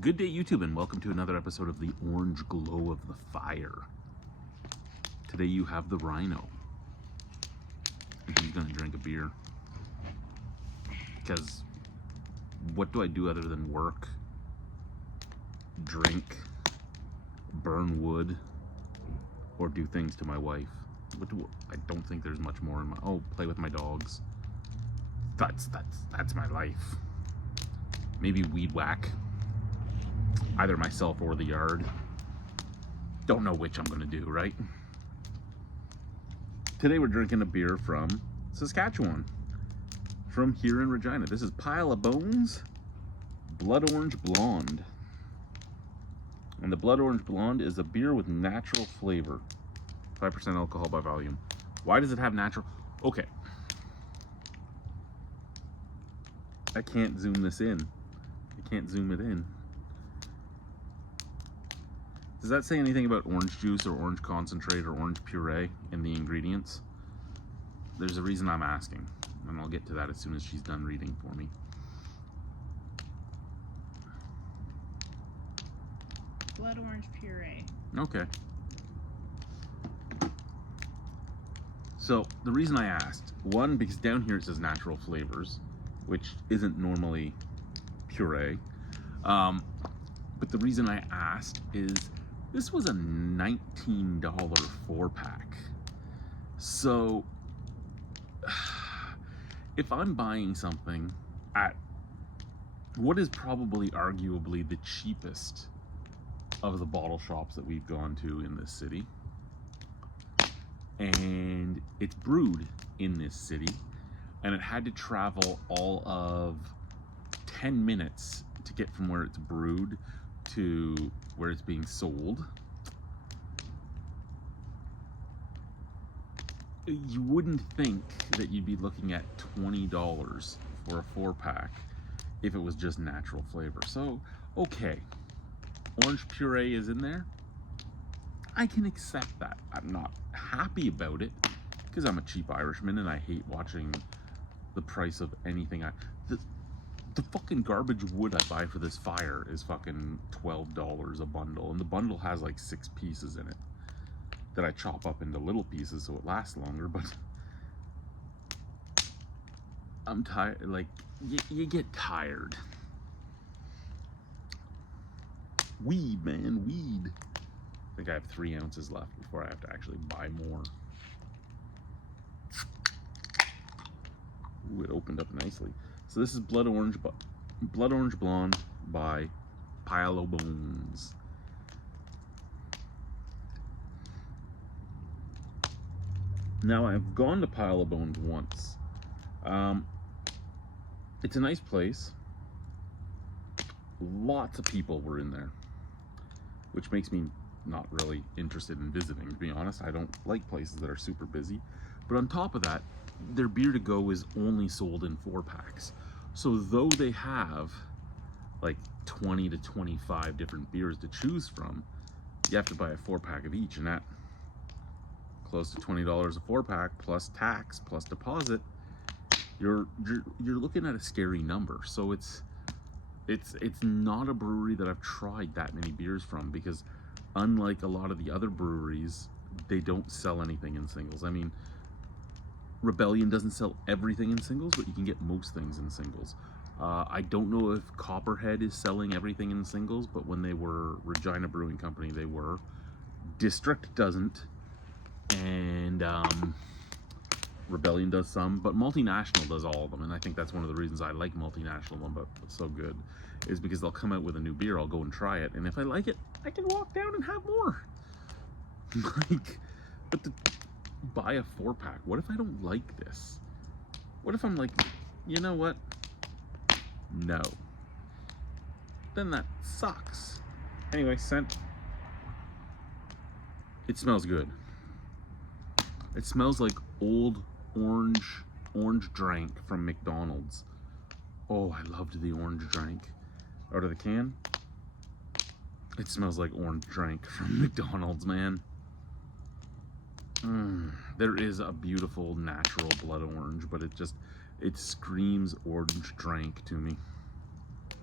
Good day, YouTube, and welcome to another episode of the Orange Glow of the Fire. Today you have the Rhino. And he's gonna drink a beer. Because what do I do other than work, drink, burn wood, or do things to my wife? I don't think there's much more in my... Oh, play with my dogs. That's my life. Maybe weed whack. Either myself or the yard. Don't know which I'm gonna do, right? Today we're drinking a beer from Saskatchewan. From here in Regina. This is Pile of Bones Blood Orange Blonde. And the Blood Orange Blonde is a beer with natural flavor. 5% alcohol by volume. Why does it have natural? Okay. I can't zoom this in. I can't zoom it in. Does that say anything about orange juice or orange concentrate or orange puree in the ingredients? There's a reason I'm asking, and I'll get to that as soon as she's done reading for me. Blood orange puree. Okay. So the reason I asked, one, because down here it says natural flavors, which isn't normally puree. But the reason I asked is this was a $19 4-pack. So if I'm buying something at what is probably arguably the cheapest of the bottle shops that we've gone to in this city, and it's brewed in this city, and it had to travel all of 10 minutes to get from where it's brewed to where it's being sold, you wouldn't think that you'd be looking at $20 for a 4-pack if it was just natural flavor. So, okay, orange puree is in there. I can accept that. I'm not happy about it because I'm a cheap Irishman and I hate watching the price of anything. The fucking garbage wood I buy for this fire is fucking $12 a bundle, and the bundle has like 6 pieces in it that I chop up into little pieces so it lasts longer. But I'm tired. Like, you get tired. Weed, man, weed. I think I have 3 ounces left before I have to actually buy more. Ooh, it opened up nicely. So this is Blood Orange Blonde by Pile of Bones. Now, I've gone to Pile of Bones once. It's a nice place. Lots of people were in there, which makes me not really interested in visiting, to be honest. I don't like places that are super busy. But on top of that, their beer to go is only sold in 4-packs. So though they have like 20 to 25 different beers to choose from, you have to buy a 4-pack of each, and that close to $20 a 4-pack plus tax plus deposit. You're looking at a scary number. So it's not a brewery that I've tried that many beers from, because unlike a lot of the other breweries, they don't sell anything in singles. I mean, Rebellion doesn't sell everything in singles, but you can get most things in singles. I don't know if Copperhead is selling everything in singles, but when they were Regina Brewing Company, they were. District doesn't, and Rebellion does some, but Multinational does all of them, and I think that's one of the reasons I like Multinational but so good, is because they'll come out with a new beer, I'll go and try it, and if I like it, I can walk down and have more. Like, but to buy a 4-pack, what if I don't like this? What if I'm like, you know what? No. Then that sucks. Anyway, scent. It smells good. It smells like old orange drink from McDonald's. Oh, I loved the orange drink out of the can. It smells like orange drink from McDonald's, man. There is a beautiful natural blood orange, but it screams orange drink to me.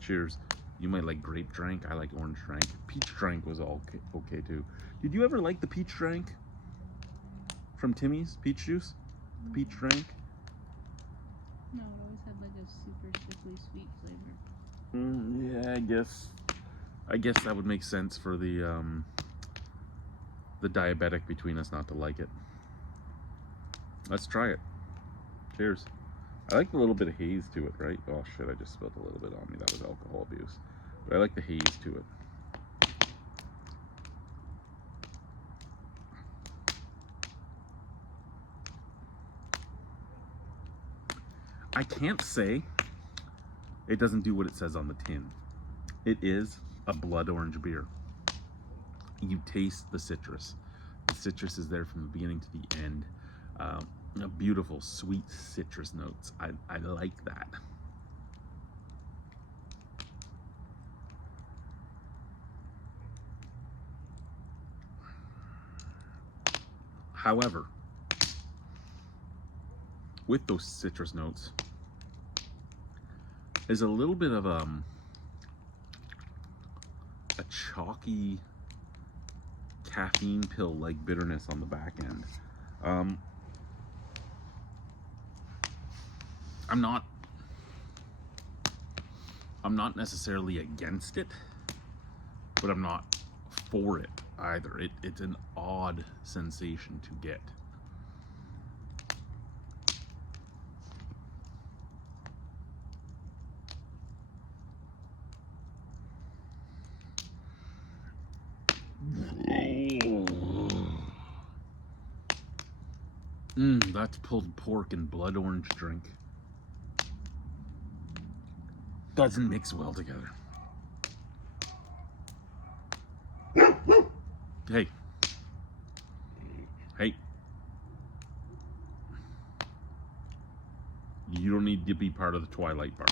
Cheers. You might like grape drink. I like orange drink. Peach drink was all okay too. Did you ever like the peach drink from Timmy's? Peach juice? The peach drink? No, it always had like a super sickly sweet flavor. Yeah, I guess that would make sense for the diabetic between us not to like it. Let's try it. Cheers. I like the little bit of haze to it, right? Oh shit, I just spilled a little bit on me. That was alcohol abuse. But I like the haze to it. I can't say it doesn't do what it says on the tin. It is a blood orange beer. You taste the citrus. The citrus is there from the beginning to the end. Beautiful, sweet citrus notes. I like that. However, with those citrus notes, there's a little bit of a chalky caffeine pill-like bitterness on the back end. I'm not necessarily against it, but I'm not for it either. It's an odd sensation to get. That's pulled pork and blood orange drink. Doesn't mix well together. Hey. Hey. You don't need to be part of the Twilight Bark.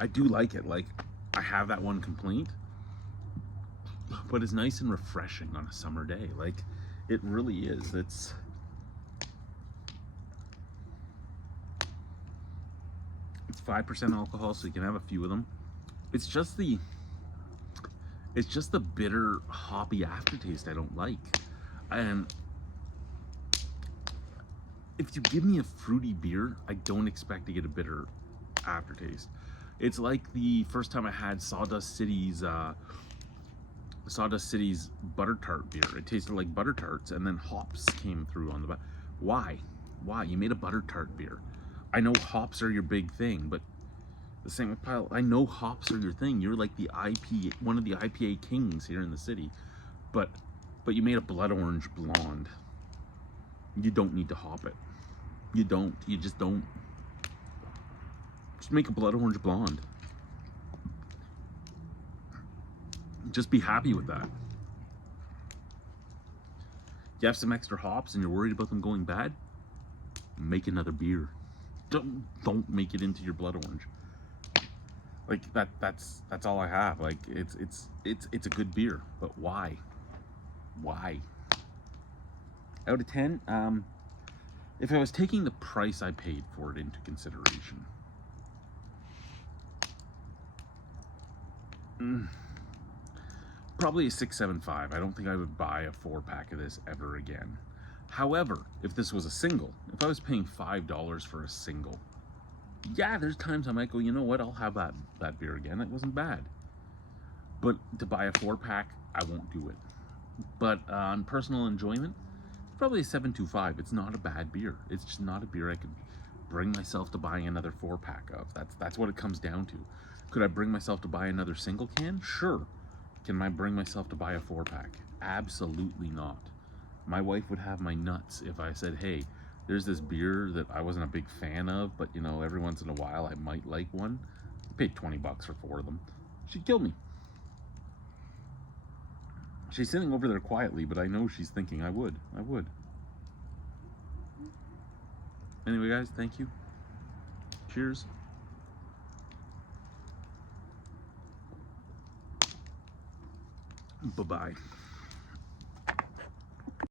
I do like it. Like, I have that one complaint, but it's nice and refreshing on a summer day. Like, it really is. It's 5% alcohol, so you can have a few of them. It's just the bitter, hoppy aftertaste I don't like. And if you give me a fruity beer, I don't expect to get a bitter aftertaste. It's like the first time I had Sawdust City's butter tart beer. It tasted like butter tarts, and then hops came through on the back. Why? You made a butter tart beer. I know hops are your big thing, but the same with Pile. I know hops are your thing. You're like one of the IPA kings here in the city, but you made a blood orange blonde. You don't need to hop it. You don't. You just don't. Just make a blood orange blonde. Just be happy with that. You have some extra hops and you're worried about them going bad? Make another beer. Don't make it into your blood orange. Like that's all I have. Like it's a good beer, but why? Out of 10, if I was taking the price I paid for it into consideration, probably a 6.75. I don't think I would buy a 4-pack of this ever again. However, if this was a single, if I was paying $5 for a single, yeah, there's times I might go, you know what, I'll have that beer again. It wasn't bad. But to buy a 4-pack, I won't do it. But on personal enjoyment, probably a 7.25. It's not a bad beer. It's just not a beer I could bring myself to buying another 4-pack of. That's what it comes down to. Could I bring myself to buy another single can? Sure. Can I bring myself to buy a 4-pack? Absolutely not. My wife would have my nuts if I said, hey, there's this beer that I wasn't a big fan of, but you know, every once in a while I might like one. I paid $20 for 4 of them. She'd kill me. She's sitting over there quietly, but I know she's thinking I would. Anyway, guys, thank you. Cheers. Bye-bye.